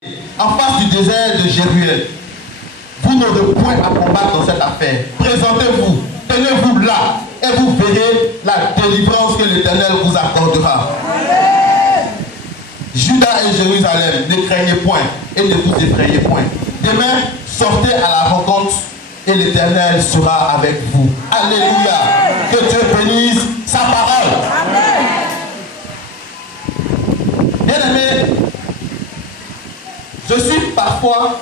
En face du désert de Jéruel, vous n'aurez point à combattre dans cette affaire. Présentez-vous, tenez-vous là, et vous verrez la délivrance que l'Éternel vous accordera. Amen. Juda et Jérusalem, ne craignez point et ne vous effrayez point. Demain, sortez à la rencontre et l'Éternel sera avec vous. Alléluia. Amen. Que Dieu bénisse sa parole. Amen. Bien-aimés, je suis parfois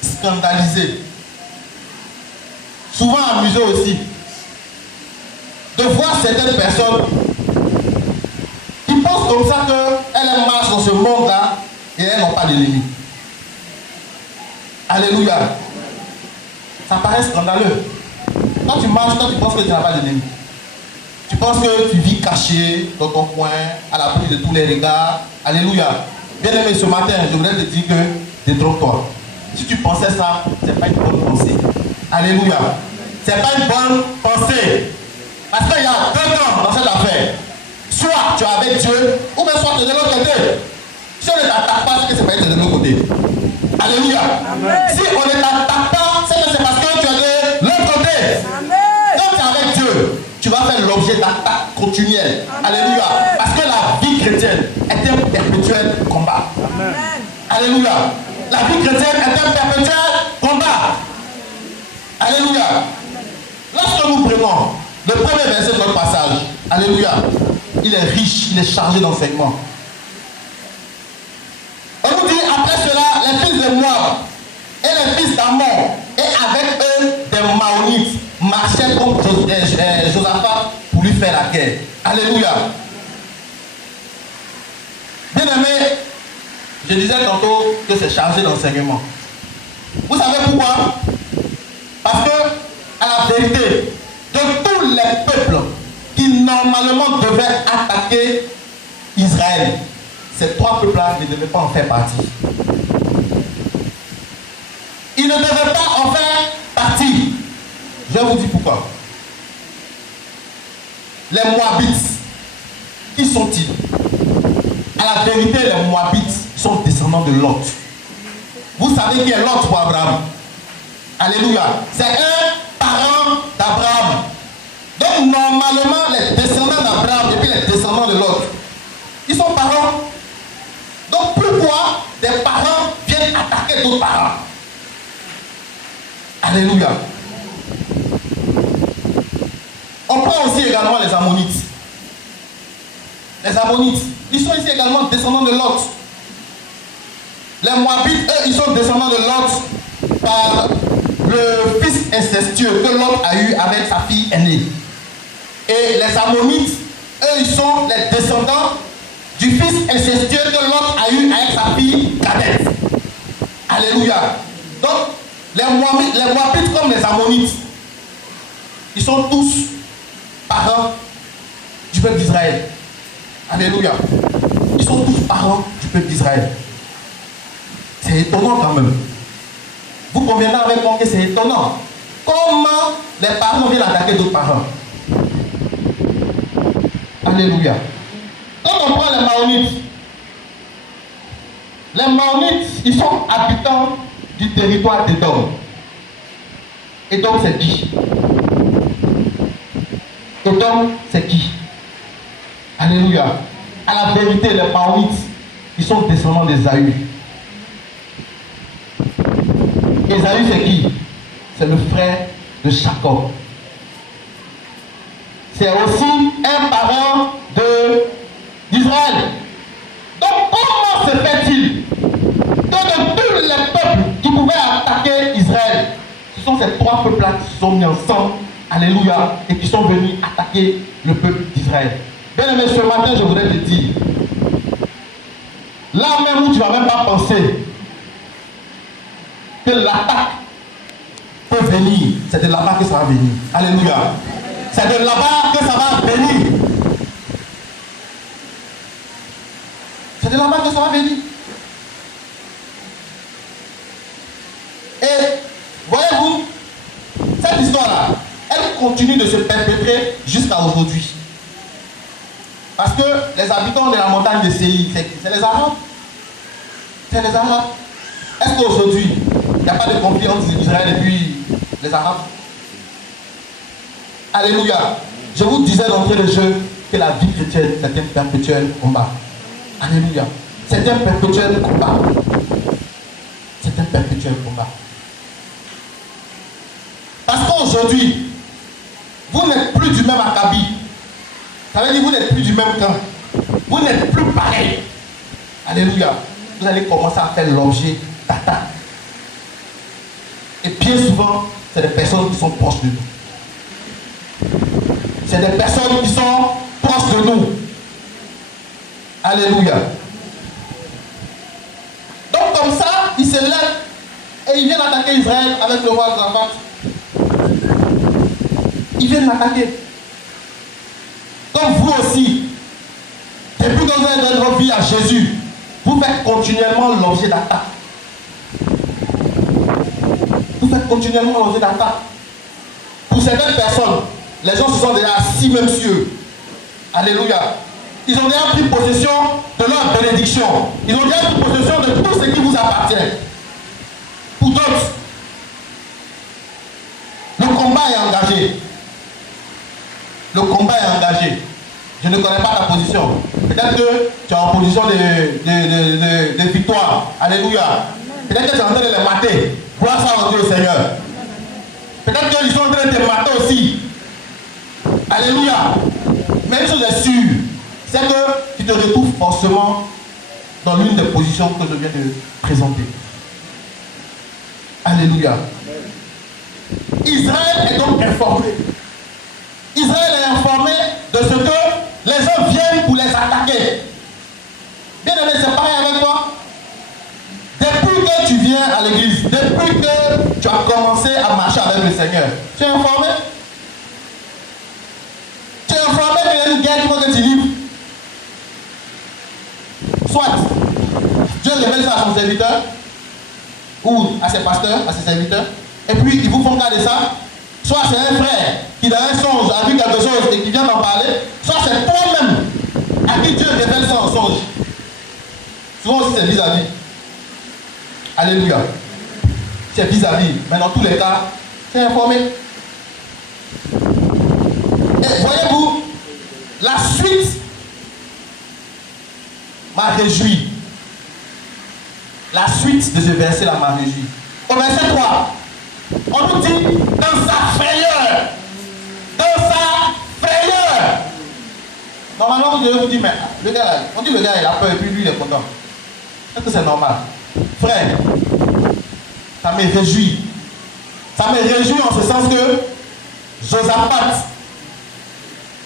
scandalisé, souvent amusé aussi, de voir certaines personnes qui pensent comme ça qu'elles marchent dans ce monde-là et elles n'ont pas d'ennemis. Alléluia. Ça paraît scandaleux. Quand tu marches, quand tu penses que tu n'as pas d'ennemis, tu penses que tu vis caché dans ton coin, à l'abri de tous les regards. Alléluia. Bien aimé, ce matin, je voudrais te dire que détrompe-toi. Si tu pensais ça, ce n'est pas une bonne pensée. Alléluia. Ce n'est pas une bonne pensée. Parce qu'il y a deux camps dans cette affaire. Soit tu es avec Dieu, ou bien soit tu es de l'autre côté. Si on ne t'attaque pas, c'est que c'est pas être de l'autre côté. Alléluia. Amen. Si on ne t'attaque pas, c'est parce que tu es de l'autre côté. Amen. Quand tu es avec Dieu, tu vas faire l'objet d'attaques continuelles. Alléluia. Parce que la vie chrétienne est un perpétuel combat. Amen. Alléluia. La vie chrétienne est un perpétuel combat. Alléluia. Lorsque nous prenons le premier verset de notre passage, alléluia, il est riche, il est chargé d'enseignements. On nous dit après cela, les fils de Moab et les fils d'Ammon et avec eux des Maonites marchaient contre Josaphat pour lui faire la guerre. Alléluia. Bien aimé, je disais tantôt que c'est chargé d'enseignement. Vous savez pourquoi? Parce que, à la vérité, de tous les peuples qui normalement devaient attaquer Israël, ces trois peuples-là ne devaient pas en faire partie. Ils ne devaient pas en faire partie. Je vais vous dire pourquoi. Les Moabites, qui sont-ils? À la vérité, les Moabites sont descendants de Lot. Vous savez qui est Lot pour Abraham? Alléluia. C'est un parent d'Abraham. Donc normalement, les descendants d'Abraham et puis les descendants de Lot, ils sont parents. Donc pourquoi des parents viennent attaquer d'autres parents? Alléluia. On prend aussi également les Ammonites. Les Ammonites, ils sont ici également descendants de Lot. Les Moabites, eux, ils sont descendants de Lot par le fils incestueux que Lot a eu avec sa fille aînée. Et les Ammonites, eux, ils sont les descendants du fils incestueux que Lot a eu avec sa fille cadette. Alléluia. Donc, les Moabites comme les Ammonites, ils sont tous parents du peuple d'Israël. Alléluia. Ils sont tous parents du peuple d'Israël. C'est étonnant quand même. Vous conviendrez avec moi que c'est étonnant. Comment les parents viennent attaquer d'autres parents? Alléluia. Quand on prend les Maonites, ils sont habitants du territoire d'Édom. Édom, c'est qui? Édom, c'est qui? Alléluia. À la vérité, les Maonites, ils sont descendants d'Ésaü. Ésaü, c'est qui? C'est le frère de Jacob. C'est aussi un parent d'Israël. Donc, comment se fait-il que de tous les peuples qui pouvaient attaquer Israël, ce sont ces trois peuples-là qui se sont mis ensemble, alléluia, et qui sont venus attaquer le peuple d'Israël? Bien aimé, ce matin, je voudrais te dire, là même où tu ne vas même pas penser que l'attaque peut venir, c'est de là-bas que ça va venir. Alléluia. C'est de là-bas que ça va venir. C'est de là-bas que ça va venir. Et voyez-vous, cette histoire-là, elle continue de se perpétrer jusqu'à aujourd'hui. Parce que les habitants de la montagne de Séir, c'est les Arabes. C'est les Arabes. Est-ce qu'aujourd'hui, il n'y a pas de conflit entre Israël et puis les Arabes? Alléluia. Je vous disais d'entrée de jeu que la vie chrétienne, c'est un perpétuel combat. Alléluia. C'est un perpétuel combat. C'est un perpétuel combat. Parce qu'aujourd'hui, vous n'êtes plus du même acabit. Ça veut dire que vous n'êtes plus du même camp. Vous n'êtes plus pareil. Alléluia. Vous allez commencer à faire l'objet d'attaques. Et bien souvent, c'est des personnes qui sont proches de nous. C'est des personnes qui sont proches de nous. Alléluia. Donc comme ça, ils se lèvent et ils viennent attaquer Israël avec le roi Josaphat. Ils viennent l'attaquer. Comme vous aussi, depuis que vous avez donné votre vie à Jésus, vous faites continuellement l'objet d'attaque. Vous faites continuellement l'objet d'attaque. Pour certaines personnes, les gens se sont déjà assis même sur eux. Alléluia. Ils ont déjà pris possession de leur bénédiction. Ils ont déjà pris possession de tout ce qui vous appartient. Pour d'autres, le combat est engagé. Le combat est engagé. Je ne connais pas ta position. Peut-être que tu es en position de victoire. Alléluia. Peut-être que tu es en train de les mater. Gloire soit rendue au Seigneur. Peut-être qu'ils sont en train de te mater aussi. Alléluia. Mais une chose est sûre, c'est que tu te retrouves forcément dans l'une des positions que je viens de présenter. Alléluia. Israël est donc informé. Israël est informé de ce que les gens viennent pour les attaquer. Bien aimé, c'est pareil avec toi. Depuis que tu viens à l'église, depuis que tu as commencé à marcher avec le Seigneur, tu es informé. Tu es informé qu'il y a une guerre qu'il faut que tu livres. Soit Dieu révèle ça à son serviteur, ou à ses pasteurs, à ses serviteurs, et puis ils vous font cas de ça. Soit c'est un frère qui dans un songe a vu quelque chose et qui vient d'en parler, soit c'est toi-même à qui Dieu révèle ça en songe. Souvent aussi c'est vis-à-vis. Alléluia. C'est vis-à-vis. Mais dans tous les cas, c'est informé. Et voyez-vous, la suite m'a réjoui. La suite de ce verset-là m'a réjoui. Au verset 3, on nous dit dans sa frayeur. Dans sa frayeur. Normalement, vous devez vous dire, mais le gars là, on dit le gars il a peur et puis lui il est content. Est-ce que c'est normal? Frère, ça me réjouit. Ça me réjouit en ce sens que Josaphat,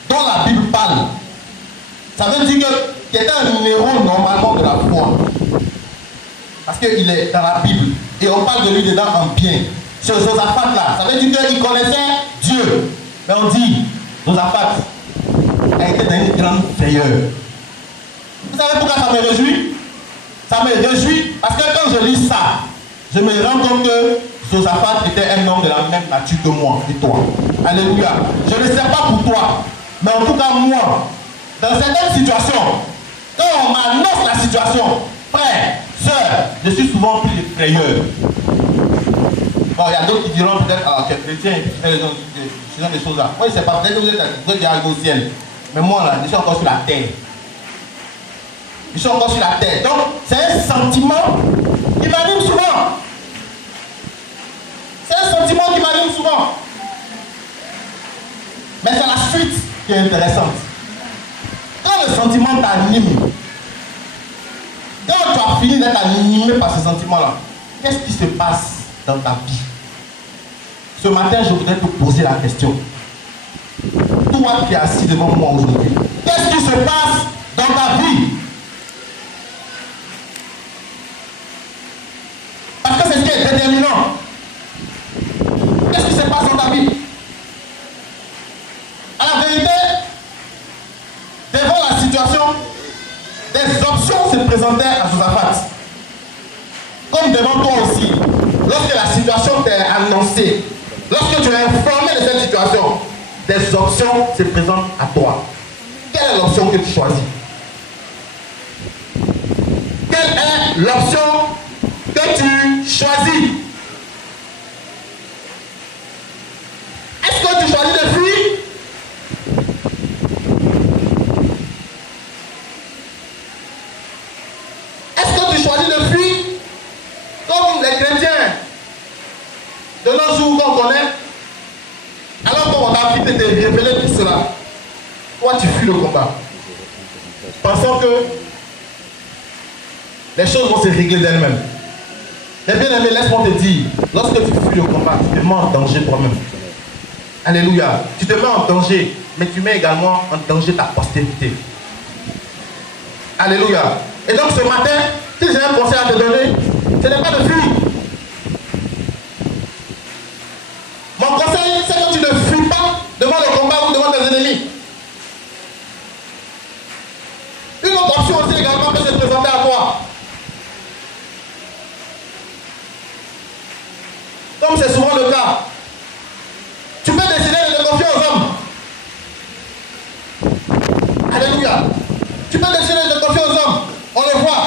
dont la Bible parle, ça veut dire qu'il était un héros normalement de la foi. Parce qu'il est dans la Bible. Et on parle de lui dedans en bien. Ce Josaphat là, ça veut dire qu'il connaissait Dieu. Mais on dit, Josaphat a été dans une grande frayeur. Vous savez pourquoi ça me réjouit? Ça me réjouit parce que quand je lis ça, je me rends compte que Josaphat était un homme de la même nature que moi et toi. Alléluia. Je ne sais pas pour toi, mais en tout cas moi, dans certaines situations, quand on m'annonce la situation, frère, sœur, je suis souvent pris de frayeur. Bon, il y a d'autres qui diront peut-être, ah, tu es chrétien et puis tu fais ce genre de choses là. Moi, je ne sais pas, peut-être que vous êtes déjà arrivé au ciel. Mais moi là, je suis encore sur la terre. Je suis encore sur la terre. Donc, c'est un sentiment qui m'anime souvent. C'est un sentiment qui m'anime souvent. Mais c'est la suite qui est intéressante. Quand le sentiment t'anime, quand tu as fini d'être animé par ce sentiment-là, qu'est-ce qui se passe dans ta vie? Ce matin, je voudrais te poser la question. Toi qui es assis devant moi aujourd'hui, qu'est-ce qui se passe dans ta vie? Parce que c'est ce qui est déterminant. Qu'est-ce qui se passe dans ta vie? À la vérité, devant la situation, des options se présentaient à Josaphat. Comme devant toi aussi, lorsque la situation t'est annoncée, lorsque tu es informé de cette situation, des options se présentent à toi. Quelle est l'option que tu choisis? Quelle est l'option que tu choisis. Est-ce que tu choisis de fuir? Est-ce que tu choisis de fuir comme les chrétiens de nos jours qu'on connaît? Alors qu'on va vite te révéler tout cela, toi tu fuis le combat. Pensant que les choses vont se régler d'elles-mêmes. Mais bien aimé, laisse-moi te dire, lorsque tu fuis le combat, tu te mets en danger toi-même. Alléluia. Tu te mets en danger, mais tu mets également en danger ta postérité. Alléluia. Et donc ce matin, si j'ai un conseil à te donner, ce n'est pas de fuir. Mon conseil, c'est que tu ne fuis pas devant le combat ou devant tes ennemis. Une autre option aussi également peut se présenter à toi. Comme c'est souvent le cas, tu peux décider de te confier aux hommes. Alléluia. Tu peux décider de te confier aux hommes. On le voit.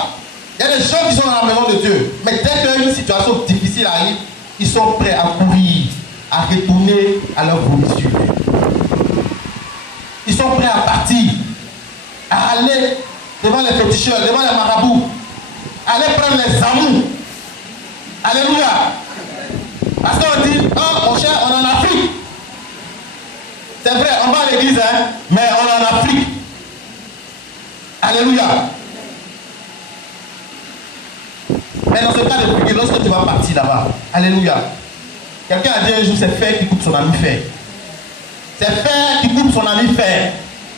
Il y a des gens qui sont dans la maison de Dieu. Mais dès qu'une situation difficile arrive, ils sont prêts à courir, à retourner à leur vomissure. Ils sont prêts à partir, à aller devant les féticheurs, devant les marabouts, à aller prendre les amours. Alléluia. Parce qu'on dit, oh mon cher, on est en Afrique. C'est vrai, on va à l'église, hein, mais on est en Afrique. Alléluia. Mais dans ce cas de figure, lorsque tu vas partir là-bas, alléluia. Quelqu'un a dit un jour, c'est fer qui coupe son ami fer. C'est fer qui coupe son ami fer.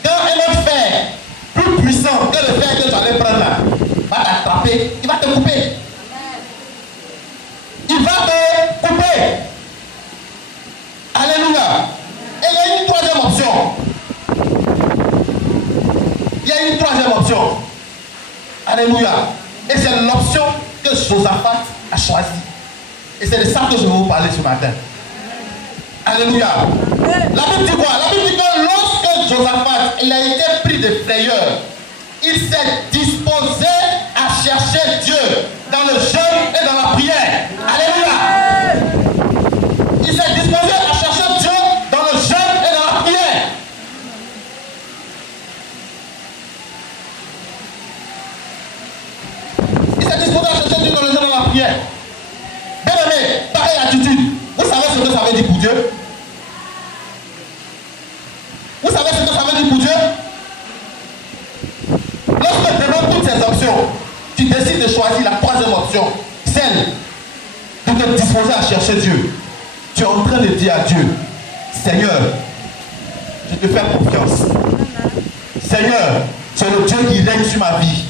Quand un autre fer, plus puissant que le fer que tu allais prendre là, va t'attraper, il va te couper. Il va te couper. Alléluia. Et il y a une troisième option. Il y a une troisième option. Alléluia. Et c'est l'option que Josaphat a choisie. Et c'est de ça que je vais vous parler ce matin. Alléluia. La Bible dit quoi? La Bible dit que lorsque Josaphat il a été pris de frayeur, il s'est disposé à chercher Dieu dans le jeûne et dans la prière. Alléluia. Il s'est disposé à chercher Dieu dans le jeûne et dans la prière. Il s'est disposé à chercher Dieu dans le jeûne et dans la prière. Bien aimé, pareille attitude. Vous savez ce que ça veut dire pour Dieu? Vous savez ce que ça veut dire pour Dieu? Lorsque devant toutes ces options, tu décides de choisir la troisième option, celle de te disposer à chercher Dieu. Tu es en train de dire à Dieu, Seigneur, je te fais confiance. Seigneur, tu es le Dieu qui règne sur ma vie.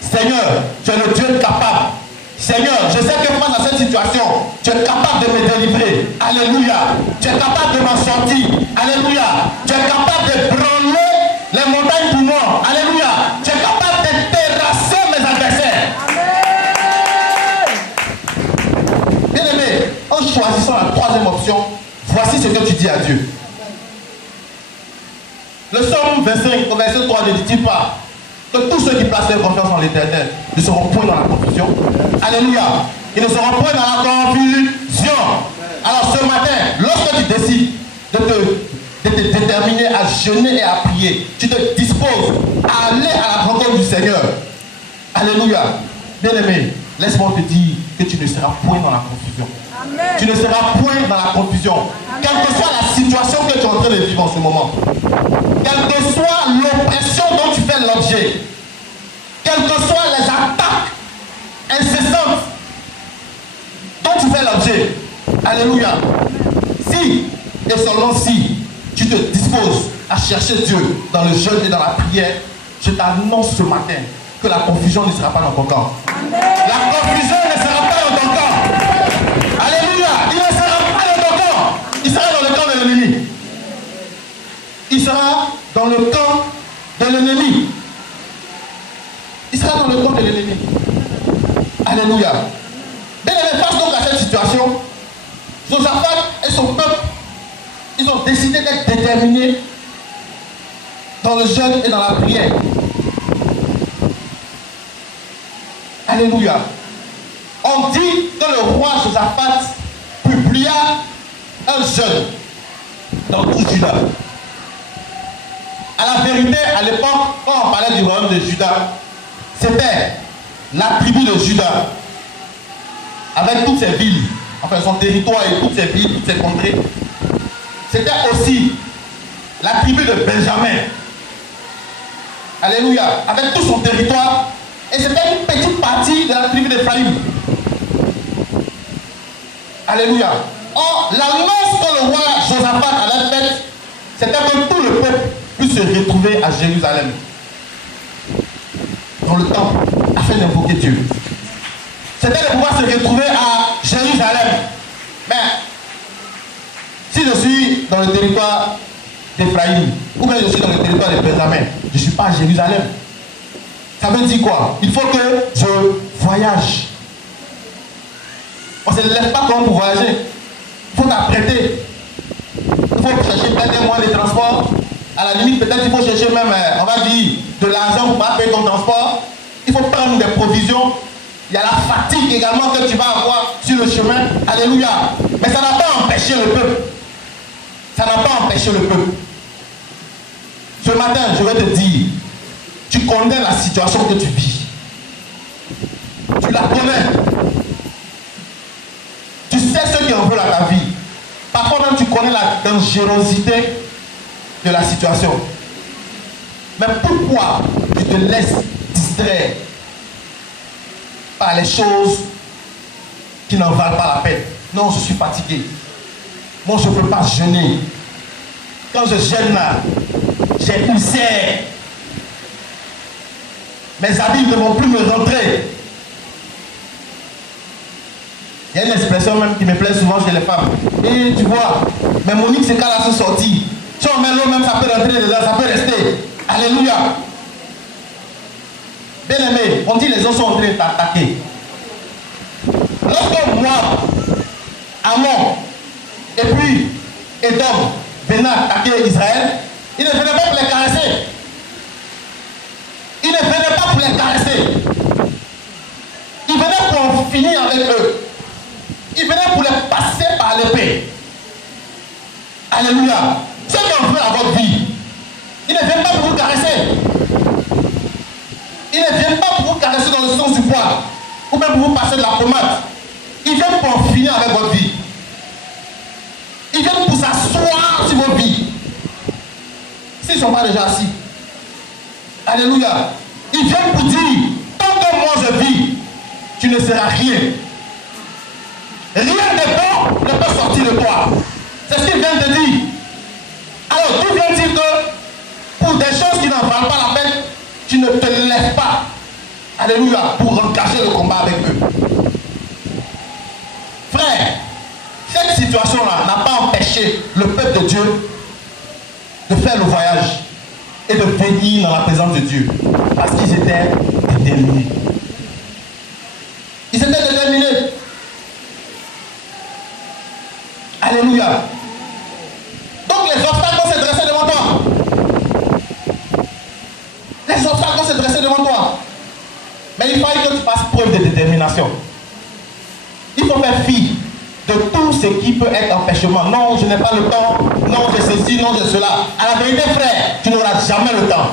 Seigneur, tu es le Dieu capable. Seigneur, je sais que face à cette situation, tu es capable de me délivrer. Alléluia. Tu es capable de m'en sortir. Alléluia. Tu es capable de branler les montagnes pour moi. Alléluia. Tu es capable de terrasser mes adversaires. Amen. Bien aimé, en choisissant la troisième option, voici ce que tu dis à Dieu. Le psaume 25, au verset 3 ne dit pas que tous ceux qui placent leur confiance en l'Éternel ne seront point dans la confusion. Alléluia. Ils ne seront point dans la confusion. Alors ce matin, lorsque tu décides de te déterminer à jeûner et à prier, tu te disposes à aller à la rencontre du Seigneur. Alléluia. Bien-aimé, laisse-moi te dire que tu ne seras point dans la confusion. Amen. Tu ne seras point dans la confusion. Amen. Quelle que soit la situation que tu es en train de vivre en ce moment, quelle que soit l'oppression dont tu fais l'objet, quelles que soient les attaques incessantes dont tu fais l'objet, alléluia, si et seulement si tu te disposes à chercher Dieu dans le jeûne et dans la prière, je t'annonce ce matin que la confusion ne sera pas dans ton camp. Amen. La confusion ne sera pas dans ton camp. Alléluia. Il ne sera pas dans ton camp. Il sera dans le camp de l'ennemi. Il sera dans le camp de l'ennemi. Il sera dans le camp de l'ennemi. Alléluia. Bien aimé, face donc à cette situation, Josaphat et son peuple, ils ont décidé d'être déterminés dans le jeûne et dans la prière. Alléluia. On dit que le roi Josaphat publia un jeûne dans tout Juda. À la vérité, à l'époque, quand on parlait du royaume de Juda, c'était la tribu de Juda, avec toutes ses villes, enfin son territoire et toutes ses villes, toutes ses contrées. C'était aussi la tribu de Benjamin. Alléluia. Avec tout son territoire. Et c'était une petite partie de la tribu d'Éphraïm. Alléluia. Or, l'annonce que le roi Josaphat avait faite, c'était que tout le peuple puisse se retrouver à Jérusalem, dans le temple, afin d'invoquer Dieu. C'était de pouvoir se retrouver à Jérusalem. Mais, si je suis dans le territoire d'Éphraïm, ou bien je suis dans le territoire de Benjamin, je ne suis pas à Jérusalem. Ça veut dire quoi? Il faut que je voyage. On ne se lève pas comme pour voyager. Il faut t'apprêter. Il faut chercher peut-être un moyen de transport. À la limite, peut-être il faut chercher même, on va dire, de l'argent pour pas payer ton transport. Il faut prendre des provisions. Il y a la fatigue également que tu vas avoir sur le chemin. Alléluia. Mais ça n'a pas empêché le peuple. Ça n'a pas empêché le peuple. Ce matin, je vais te dire, tu connais la situation que tu vis. Tu la connais. Tu sais ce qui en veut à ta vie. Parfois même tu connais la dangerosité de la situation. Mais pourquoi tu te laisses distraire par les choses qui n'en valent pas la peine? Non, je suis fatigué. Moi, je ne peux pas jeûner. Quand je jeûne là, j'ai ulcère. Mes habits ne vont plus me rentrer. Il y a une expression même qui me plaît souvent chez les femmes. Et tu vois, mais Monique, c'est quand elle se sortit. Si on met l'eau même, ça peut rentrer dedans, ça peut rester. Alléluia. Bien aimé, on dit les autres sont en train de t'attaquer. Lorsque moi, Amon, et puis Edom venaient attaquer Israël, ils ne venaient pas pour les caresser. Ils ne venaient pas pour les caresser. Ils venaient pour en finir avec eux. Ils venaient pour les passer par l'épée. Alléluia. Ceux qui ont fait à votre vie, ils ne viennent pas pour vous caresser. Ils ne viennent pas pour vous caresser dans le sens du poil, ou même pour vous passer de la pommade. Ils viennent pour en finir avec votre vie. Ils viennent pour s'asseoir sur votre vie. S'ils ne sont pas déjà assis. Alléluia. Ils viennent pour dire, tant que moi je vis, tu ne seras rien. Rien de bon ne peut sortir de toi. C'est ce qu'il vient de dire. Alors, tout vient dire que pour des choses qui n'en valent pas la peine, tu ne te lèves pas. Alléluia. Pour engager le combat avec eux. Frère, cette situation-là n'a pas empêché le peuple de Dieu de faire le voyage et de venir dans la présence de Dieu. Parce qu'ils étaient déterminés. Ils étaient déterminés. Alléluia. Donc les obstacles vont se dresser devant toi. Les obstacles vont se dresser devant toi. Mais il faut que tu fasses preuve de détermination. Il faut faire fi de tout ce qui peut être empêchement. Non, je n'ai pas le temps. Non, j'ai ceci, non, j'ai cela. À la vérité, frère, tu n'auras jamais le temps.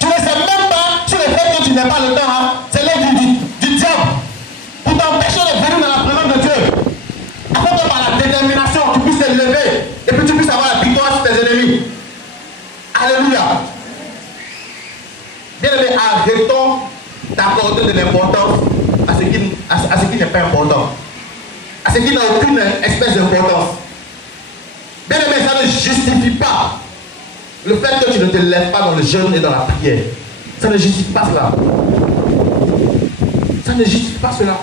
Tu ne sais même pas sur le fait que tu n'as pas le temps. Hein, c'est l'œuvre du diable pour t'empêcher de venir dans la présence de Dieu. Afin que par la détermination, tu puisses te lever et puis tu puisses avoir la victoire sur tes ennemis. Alléluia. Bien aimé, arrêtons d'accorder de l'importance à ce qui n'est pas important. À ce qui n'a aucune espèce d'importance. Bien aimé, ça ne justifie pas le fait que tu ne te lèves pas dans le jeûne et dans la prière. Ça ne justifie pas cela. Ça ne justifie pas cela.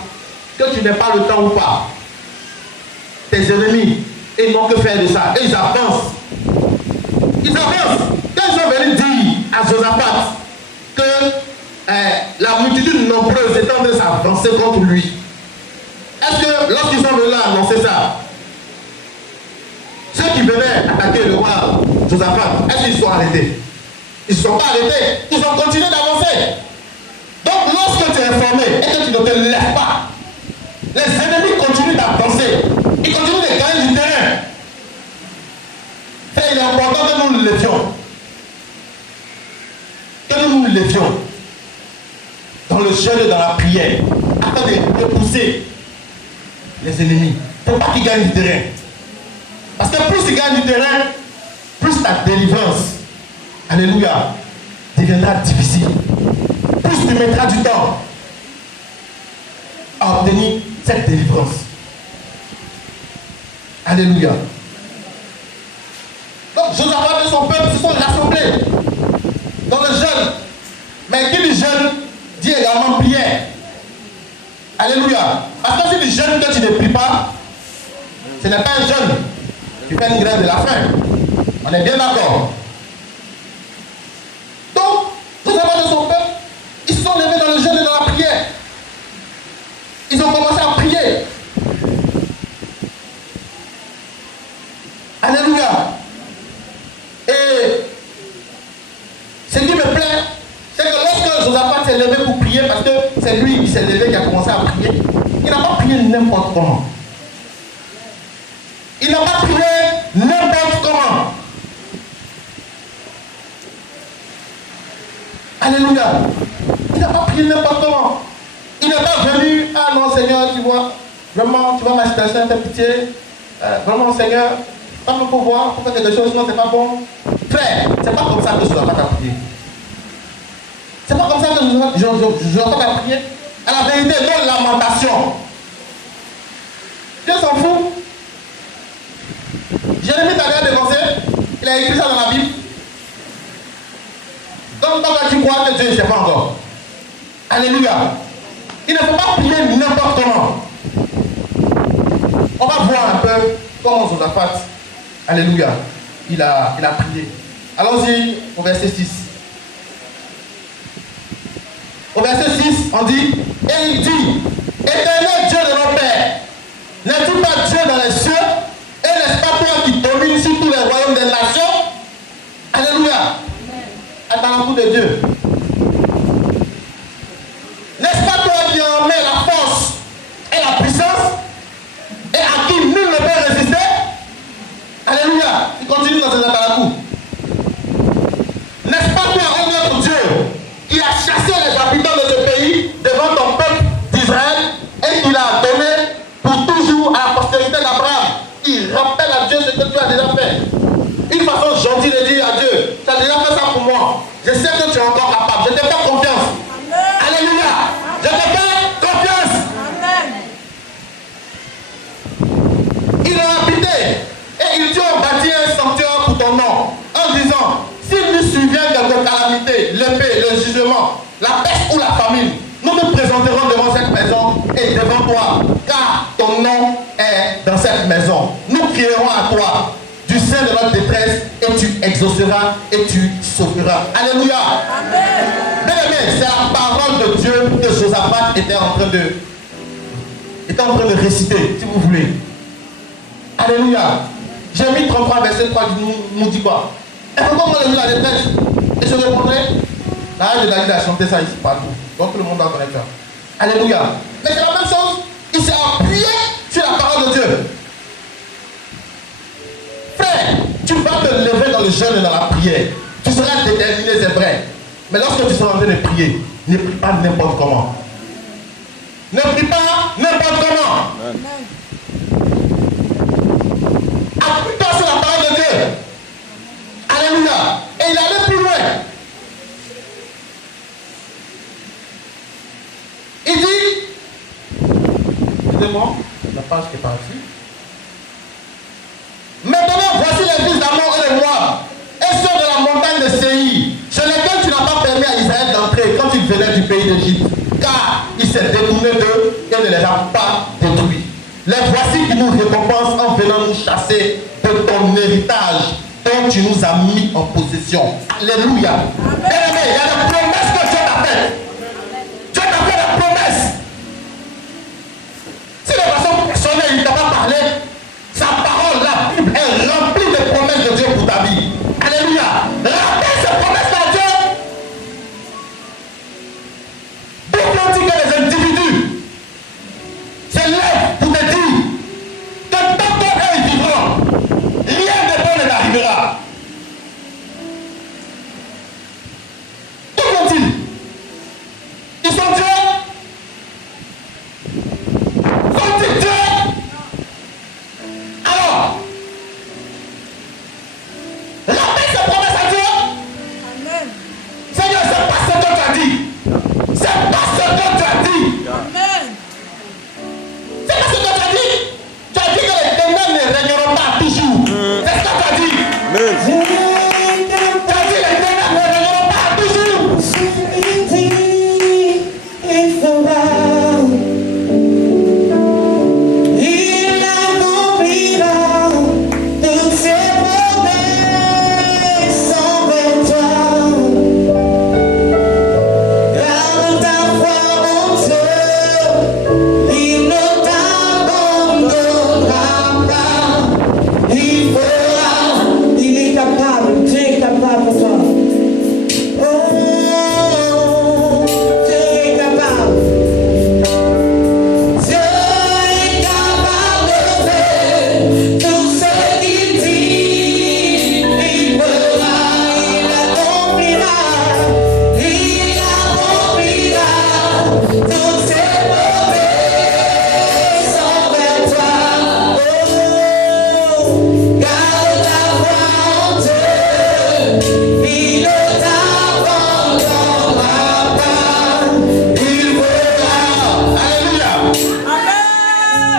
Que tu n'aies pas le temps ou pas. Tes ennemis, ils n'ont que faire de ça. Et ils avancent. Ils avancent. Quand ils sont venus dire à Josaphat que la multitude nombreuse est en train de s'avancer contre lui. Est-ce que lorsqu'ils sont venus là annoncer ça, ceux qui venaient attaquer le roi Josaphat, est-ce qu'ils sont arrêtés? Ils ne sont pas arrêtés. Ils ont continué d'avancer. Donc lorsque tu es réformer et que tu ne te lèves pas, les ennemis continuent d'avancer. Ils continuent de gagner du terrain. Et il est important que nous nous levions. Que nous nous levions dans le jeûne et dans la prière afin de repousser les ennemis. Il ne faut pas qu'ils gagnent du terrain. Parce que plus ils gagnent du terrain, plus ta délivrance, alléluia, deviendra difficile. Plus tu mettras du temps à obtenir cette délivrance. Alléluia. Donc Josaphat et son peuple se sont rassemblés dans le jeûne. Mais qui dit jeûne dit également prière. Alléluia. Parce que si tu jeûnes que tu ne pries pas, ce n'est pas un jeûne. Tu fais une grève de la faim. On est bien d'accord. Donc, Josaphat et son peuple, ils se sont levés dans le jeûne et dans la prière. Ils ont commencé à prier. Alléluia. Et ce qui me plaît, c'est que lorsque Josaphat s'est levé pour prier, parce que c'est lui qui s'est levé qui a commencé à prier, il n'a pas prié n'importe comment. Il n'a pas prié n'importe comment. Alléluia. Il n'a pas prié n'importe comment. Il n'est pas venu, ah non Seigneur, tu vois, vraiment, tu vois ma situation, fais pitié. Vraiment Seigneur, pas me pouvoir, pour faire quelque chose, non, c'est pas bon. Frère, c'est pas comme ça que Josaphat a prié. C'est pas comme ça que Josaphat a prié. À la vérité, non, lamentation. Dieu s'en fout. Jérémie t'a bien dénoncé, il a écrit ça dans la Bible. Donc, toi, tu crois que Dieu ne sait pas encore. Alléluia. Il ne faut pas prier n'importe comment. On va voir un peu comment Josaphat, alléluia, il a prié. Allons-y au verset 6. Au verset 6, on dit, et il dit, Éternel Dieu de nos pères, n'es-tu pas Dieu dans les cieux, et n'est-ce pas toi qui domines sur tous les royaumes des nations? Alléluia. Attends coup de Dieu. N'est-ce pas toi qui en mets la force et la puissance, et à qui nul ne peut résister? Alléluia. Il continue dans ses atalakou. N'est-ce pas toi, ô notre Dieu, qui a chassé les habitants de ce pays devant ton peuple d'Israël et qui l'a donné pour toujours à la postérité d'Abraham? Il rappelle à Dieu ce que tu as déjà fait. Une façon gentille de dire à Dieu, tu as déjà fait ça pour moi. Je sais que tu es encore capable. Je te fais confiance. Amen. Alléluia. Amen. Je te fais confiance. Amen. Il a habité et ils ont bâti un sanctuaire pour ton nom en disant, s'il nous survient quelque calamité, l'épée, le jugement, la peste ou la famine, nous nous présenterons devant cette maison et devant toi, car ton nom est dans cette maison. Nous crierons à toi du sein de notre détresse et tu exauceras et tu sauveras. Alléluia. Amen. Bien aimé, c'est la parole de Dieu que Josaphat était en train de réciter, si vous voulez. Alléluia. J'ai mis 33 verset 3 qui nous dit quoi? Et pourquoi moi j'ai la détresse? Et je répondrai, la reine de David a chanté ça ici partout. Donc tout le monde doit connaître ça. Alléluia. Mais c'est la même chose. Il s'est appuyé sur la parole de Dieu. Frère, tu vas te lever dans le jeûne et dans la prière. Tu seras déterminé, c'est vrai. Mais lorsque tu seras en train de prier, ne prie pas n'importe comment. Ne prie pas n'importe comment. Amen. Appuie-toi sur la parole de Dieu. Alléluia. Et il allait plus loin. Il dit, excusez-moi, la page est partie. Maintenant, voici les fils d'Amon et de Moab, et ceux de la montagne de Séir, sur lesquels tu n'as pas permis à Israël d'entrer quand il venait du pays d'Égypte, car il s'est détourné d'eux et ne les a pas détruits. Les voici qui nous récompensent en venant nous chasser de ton héritage dont tu nous as mis en possession. Alléluia. Bien-aimé, il y a des promesses que Dieu t'a faites. Dieu t'a fait des promesses. Si de façon personnelle, il ne t'a pas parlé, sa parole, la Bible, est remplie de promesses de Dieu pour ta vie. Alléluia. Rappelle ces promesses à Dieu. Bible dit que les se lève pour te dire que tant qu'eux ils vivront, rien de bon ne t'arrivera. Que font-ils? Ils sont Dieu. Sont-ils Dieu? Alors, la paix se promesse à Dieu. Amen. Seigneur, c'est pas ce que tu as dit. C'est pas ce que tu as dit. Amen. C'est pas ce que tu as dit. Tu as dit que les ténèbres ne régneront pas toujours. C'est ce que tu as dit. Amen. Tu as dit les ténèbres ne régneront pas toujours. Il accomplira toutes ses promesses envers toi. Garde ta foi en Dieu, il ne t'abandonnera pas. Il fera, il est capable, Dieu est capable pour toi. Oh, Dieu est capable. Dieu est capable de faire tout ce qu'il dit. Il fera, il accomplira toutes ses promesses envers toi. Oh, garde ta foi en Dieu, il ne t'abandonnera pas. Il fera. Alléluia. Amen.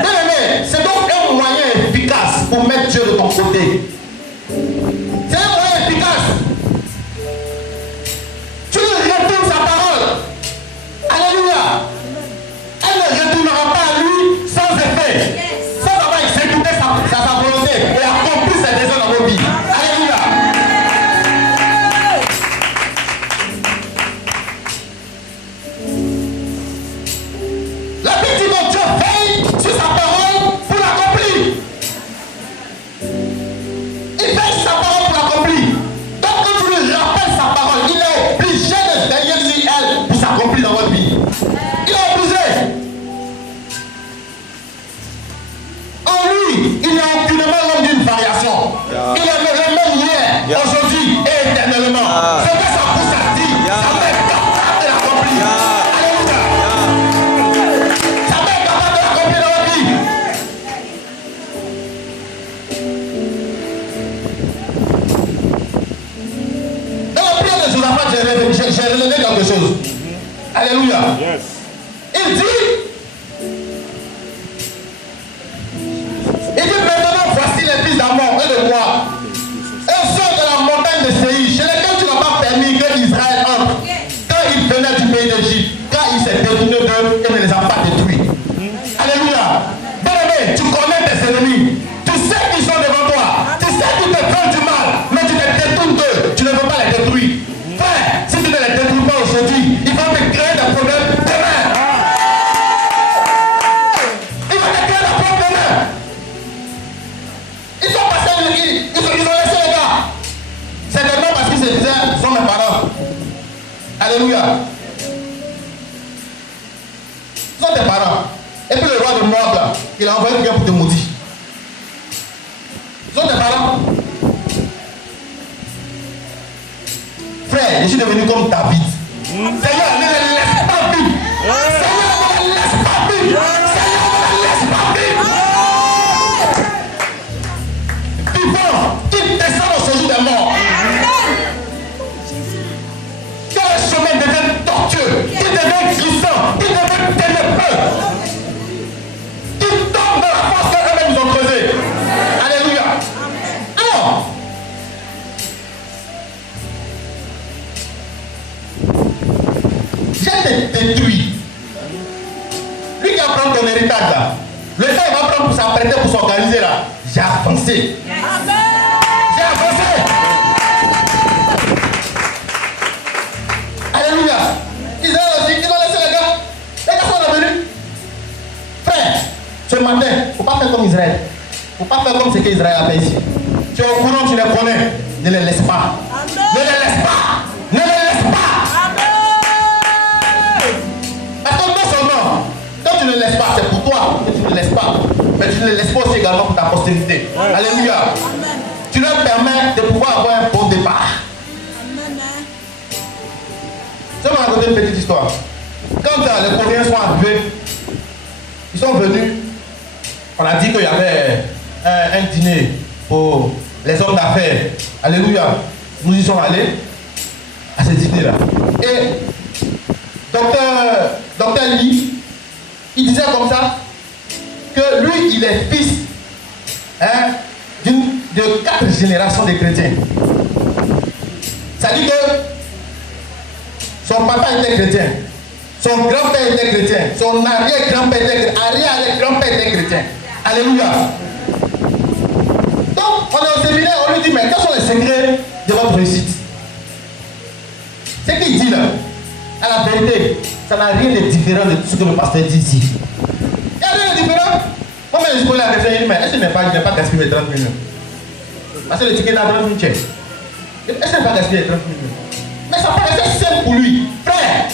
Bien-aimé, c'est donc un moyen efficace pour mettre Dieu de ton côté. C'est un moyen efficace. Tu lui retournes sa parole. Alléluia. Elle ne retournera pas à lui sans effet. Sans avoir exécuté sa volonté et accompli ses désirs dans nos vies. Alléluia. La Bible dit que Dieu veille sur sa parole pour l'accomplir. Il veille sur sa parole pour l'accomplir. Donc quand tu lui rappelles sa parole, il est obligé de veiller sur elle pour s'accomplir dans votre vie. Il est obligé. En lui, il n'y a aucunement l'homme d'une variation. Il est le même hier, aujourd'hui et éternellement. Ce que sa bouche a dit, sa main est capable de l'accomplir. Alléluia. Sa main est capable de l'accomplir dans votre vie. Dans la prière de Josaphat, j'ai relevé quelque chose. Alléluia. Yes. Il dit maintenant voici les fils d'Amon et de moi. Eux sont de la montagne de Séir, chez lesquels tu n'as pas permis que Israël entre. Quand ils venaient du pays d'Égypte, quand il s'est détourné d'eux et ne les a pas détruits. Alléluia. Bien-aimé, tu connais tes ennemis. Tu sais qu'ils sont devant toi. Tu sais qu'ils te font du mal, mais tu te détournes d'eux. Tu ne veux pas les détruire. Frère, si tu ne les détruis pas aujourd'hui, ils vont te créer des problèmes demain. Ils vont te créer des problèmes demain. Ils sont passés, ils ont laissé les gars. Certainement parce qu'ils se disaient, ce sont mes parents. Alléluia. Ce sont tes parents. Et puis le roi de Moab, là, il a envoyé quelqu'un pour te maudire. Ce sont tes parents. Frère, je suis devenu comme David. Seigneur, ne les laisse pas vivre. Seigneur, ne les laisse pas vivre. Seigneur, ne les laisse pas vivre. Vivant, qui descend au séjour des morts. Que le chemin devient tortueux, qui devient glissant, qui devient ténébreux, qui tombe dans la force qu'eux-mêmes nous ont creusée. Alléluia. Alors, j'ai détruit. Lui qui va prendre ton héritage là, le temps il va prendre pour s'apprêter, pour s'organiser là. J'ai avancé. J'ai avancé. Alléluia. Israël aussi, ils ont laissé les gars. Les gars sont revenus. Frère, ce matin, il ne faut pas faire comme Israël. Il ne faut pas faire comme ce qu'Israël a fait ici. Tu es au courant, tu les connais. Ne les laisse pas. Ne les laisse pas. Ne les laisse pas. Parce que non seulement, quand tu ne laisses pas, c'est pour toi. ne le laisses pas aussi également pour ta postérité. Alléluia. Amen. Tu leur permets de pouvoir avoir un bon départ. Amen. Je vais vous raconter une petite histoire. Quand les Coréens sont arrivés, ils sont venus, on a dit qu'il y avait un dîner pour les hommes d'affaires. Alléluia. Nous y sommes allés à ce dîner-là. Et docteur Lee, il disait comme ça que lui, il est fils de 4 générations de chrétiens. Ça dit que son papa était chrétien, son grand-père était chrétien, son arrière-grand-père était chrétien, arrière-grand-père était chrétien. Alléluia. Donc, on est au séminaire, on lui dit, mais quels sont les secrets de votre réussite? Ce qu'il dit là, à la vérité, ça n'a rien de différent de tout ce que le pasteur dit ici. Il n'y a rien de différent. Moi-même, je connais la personne, il dit, mais est-ce qu'il n'est pas gaspillé 30 millions? Parce que le ticket là, 30 000 chèques. Est-ce qu'il n'est pas gaspillé 30 millions? Mais ça paraissait simple pour lui. Frère,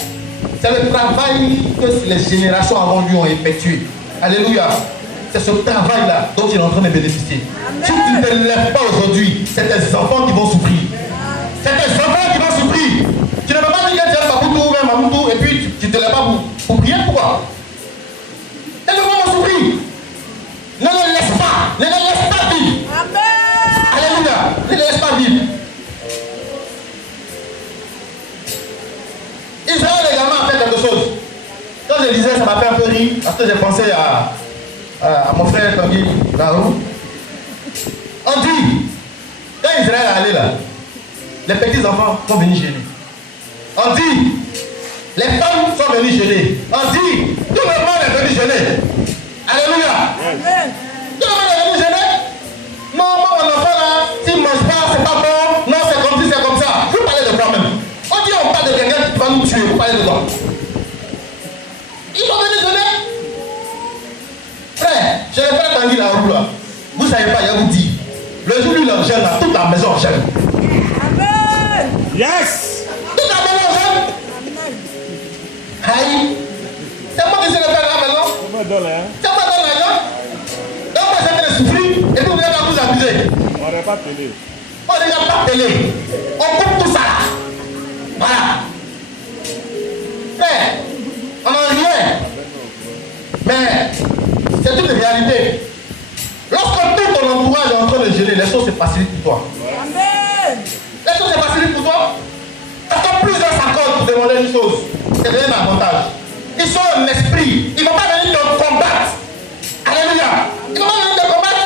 c'est le travail que les générations avant lui ont effectué. Alléluia. C'est ce travail-là dont il est en train de bénéficier. Amen. Si tu ne te lèves pas aujourd'hui, c'est tes enfants qui vont souffrir. C'est tes enfants qui vont souffrir. Tu ne peux pas dire que tu es Baboutou ou même Mamoutou et puis tu ne te lèves pas pour prier. Pourquoi? Tes enfants vont souffrir. Ne les laisse pas. Ne les laisse pas vivre. Amen. Alléluia. Ne les laisse pas vivre. Israël également a fait quelque chose. Quand je lisais, ça m'a fait un peu rire parce que j'ai pensé à mon frère Tanguy Barou. On dit, quand Israël est allé là, les petits enfants sont venus gêner. On dit, les femmes sont venues gêner. On dit, tout le monde est venu gêner. Alléluia. Amen. Tout le monde est venu gêner. Non, moi, mon enfant là, s'il ne mange pas, c'est pas bon. Non, c'est comme si, c'est comme ça. Vous parlez de quoi même? On dit, on parle de quelqu'un qui va nous tuer. Vous parlez de quoi? Ils sont venus gêner. Frère, je n'ai pas Tanguy la roue là. Vous ne savez pas, il vous dit. Le jour où il gêne là, toute la maison gêne. Amen. Yes! Toute la maison gêne. Amen. Aïe. C'est moi qui sais le faire à la maison. On me donne, hein? C'est moi dans l'argent. Donc moi j'ai fait souffrir et vous venez à vous abuser. On n'aurait pas télé. On ne regarde pas télé. On coupe tout ça là. Voilà. Frère, on n'en rien. Mais c'est une réalité. Lorsque tout ton entourage est en train de gêner, les choses se facilitent pour toi. Amen. Les choses se facilitent pour toi. Parce que plusieurs s'accordent pour demander une chose. C'est un avantage. Ils sont un esprit. Ils ne vont pas venir te combattre. Alléluia. Ils ne vont pas venir te combattre.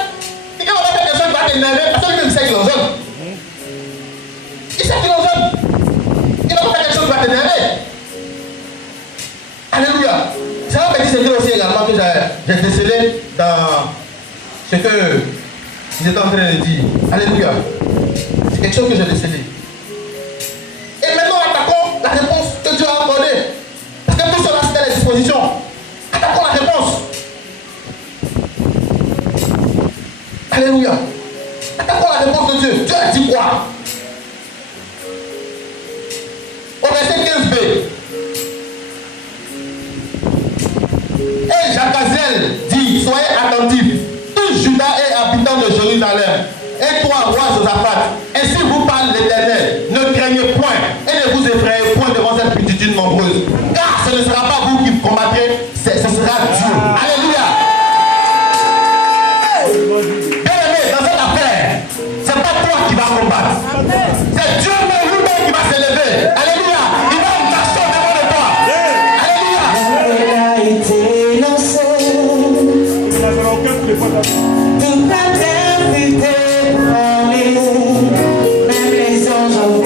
Et quand on va faire quelque chose qui va t'énerver, parce que lui-même sait qu'il en donne. Il sait qu'il en donne. Il ne va pas faire quelque chose qui va t'énerver. Alléluia. Ça va me dire c'est aussi également que j'ai décelé dans ce que ils étaient en train de dire. Alléluia. C'est quelque chose que j'ai décelé. Et maintenant, attaquons la réponse que Dieu a accordée. Parce que tout cela, c'était à la disposition. Attaquons la réponse. Alléluia. Attaquons la réponse de Dieu. Dieu a dit quoi? Au verset 15b. Et Jacaziel dit, soyez attentifs, tous Judas et habitants de Jérusalem, et toi, roi Josaphat, ainsi vous parle l'Éternel, ne craignez point, et ne vous effrayez point devant cette multitude nombreuse, car ce ne sera pas vous qui combattrez, ce sera Dieu. Alléluia. Bien-aimé, dans cette affaire, c'est pas toi qui vas combattre, c'est Dieu lui-même qui va s'élever. Alléluia. Il va une nation devant de toi. Alléluia. Elle a été lancée. Il n'y avait aucun téléphone là. Toute la terre fut ébranlée. Même les anges ont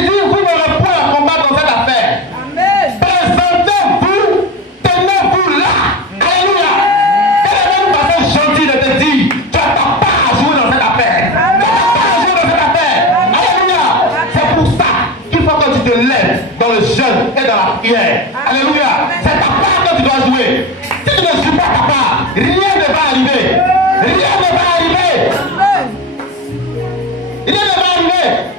Il dit, vous n'aurez point à combattre dans cette affaire. Amen. Présentez-vous, tenez-vous là. Alléluia. Quel est même passage gentil de te dire, tu n'as pas à jouer dans cette affaire. Tu n'as pas à jouer dans cette affaire. Alléluia. C'est pour ça qu'il faut que tu te lèves dans le jeûne et dans la prière. Alléluia. C'est ta part que tu dois jouer. Si tu ne joues pas ta part, rien ne va arriver. Rien ne va arriver. Amen. Rien ne va arriver.